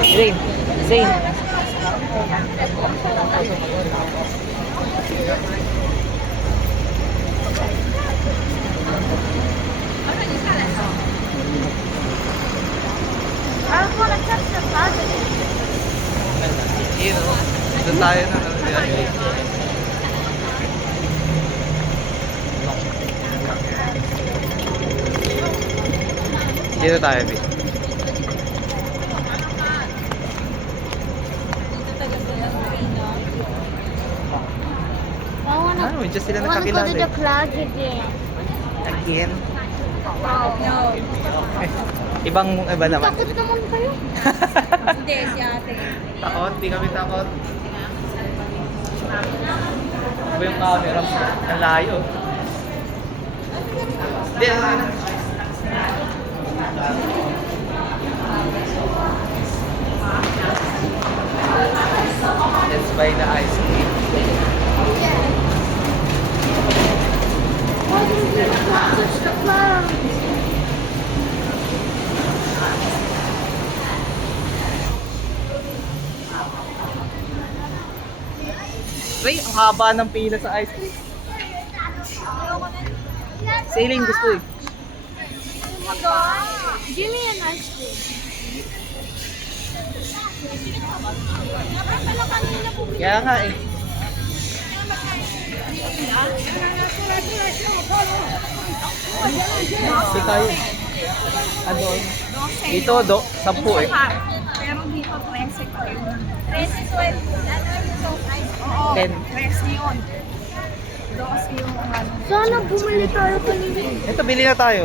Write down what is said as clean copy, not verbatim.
Zane. Zane. Doon tayo na. Dito tayo, B. Ano, just sila I wanna go nakakilala to eh. the clouds again. Again? No. Ibang iba naman. Takot naman kayo. Hindi, si ate. Takot? Di kami takot. Iba yung camera mo. Ang layo. Hindi, ano na. Let's buy the ice cream. Why did you not touch the clouds? Ray, ang haba ng pila sa ice cream. Sailing gusto eh. Give me an ice cream. Kaya nga eh. Dito tayo. Ano? Dito, 10 eh. Pero dito, 13 pa rin. 13, 12. Oo, 10. 13 yun. 12 yung ano. Sana bumili tayo kanina. Ito, bili na tayo.